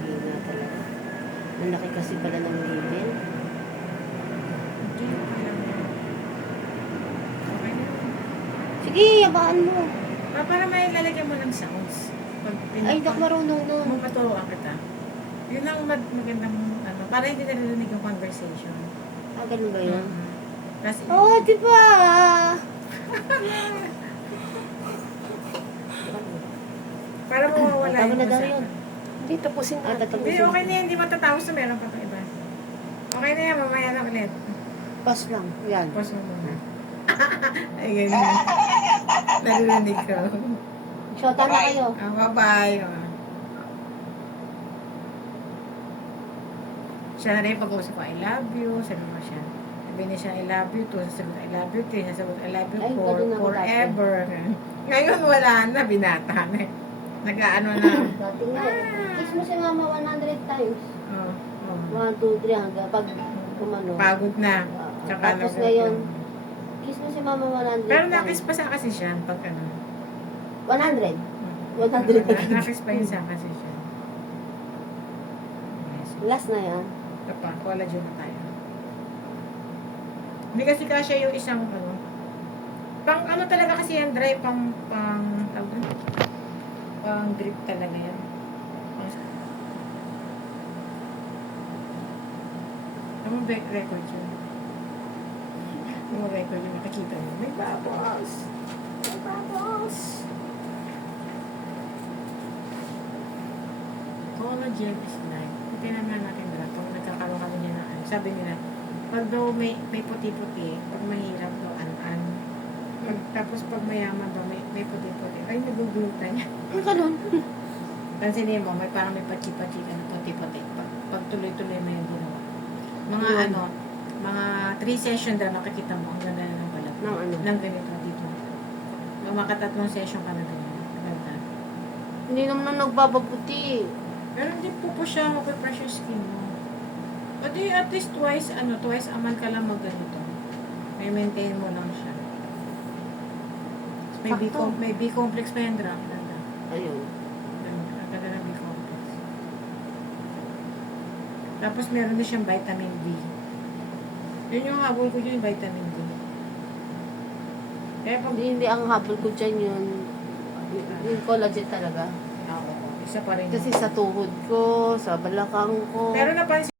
Mahina talaga. Ang laki kasi pala ng na. Sige, yabaan mo. Pa, para may lalagyan mo ng sounds. Pag Ay, dak marunong nun. Mapaturuan kita. Yun ang mag magandang, ano, para hindi narinig yung conversation. Ah, ganun ba yun? Mhm. Kasi, Oo, oh, di ba? para mawawala Tama na daw yun. Hindi, tapusin Ah, natin. tatapos. Hindi, okay na yan. Hindi matatapos na meron pa itong iba. Okay na yan. Mamaya na ulit. Pas lang. Yan. Pause mo muna. Ay, ganyan. Narinig ko. Shota na kayo. Ah, bye-bye. Ah. Siya na rin pag-uusap ko, I love you. Sabi mo siya. Sabi niya siya, I love you too. Sabi ko, I love you too. Sabi ko, I love you Ay, ganun forever. Ngayon wala na, binata na. eh. Nag-ano na. Dati nga. Kiss mo si mama 100 times. Oh, oh. 1, 2, 3 hanggang pag kumano. Pagod na. Tsaka Tapos ngayon, kiss mo si mama 100 Pero times. nakis pa sa kasi siya pag ano. 100. 100 Na- Nakis pa yun sa kasi siya. Last na yan. Ito pa, collagen na tayo. Hindi kasi kasya yung isang ano. Pang ano talaga kasi yan, dry, pang, pang, drip talaga yan. Ano ba record yun? Ano record yun? Nakikita mo. May bubbles! May bubbles! Collagen is life. Tingnan nga natin dala. Pag nagkakaroon kami niya ng ano. Sabi nila, pag daw may, may puti-puti, pag mahirap daw, tapos pag mayaman daw, may, may puti-puti. Ay, nagugulutan niya. Ano ka nun? Pansinin mo, may parang may pachi-pachi ka na puti-puti. Pag, pag tuloy-tuloy mo yung ginawa. Mga Yun. ano, mga 3 session daw nakikita mo, ang ganda na ng balat. Ng ano? Ng ganito dito. Yung makatatlong session ka na ganyan. Ganda. Hindi naman na nagbababuti. Pero hindi po po siya mapipress yung skin mo. O di at least twice, ano, twice a month ka lang magganito. May maintain mo lang siya. May B, Sakto. may B complex pa yan, drop. Ganda. Ayun. Ang ganda ng B complex. Tapos meron din siyang vitamin D. Yun yung habol ko yun, yung vitamin D. Kaya pag... Hindi, hindi ang habol ko dyan yun. Yung collagen talaga. Oo, isa pa rin. Kasi sa tuhod ko, sa balakang ko. Pero napansin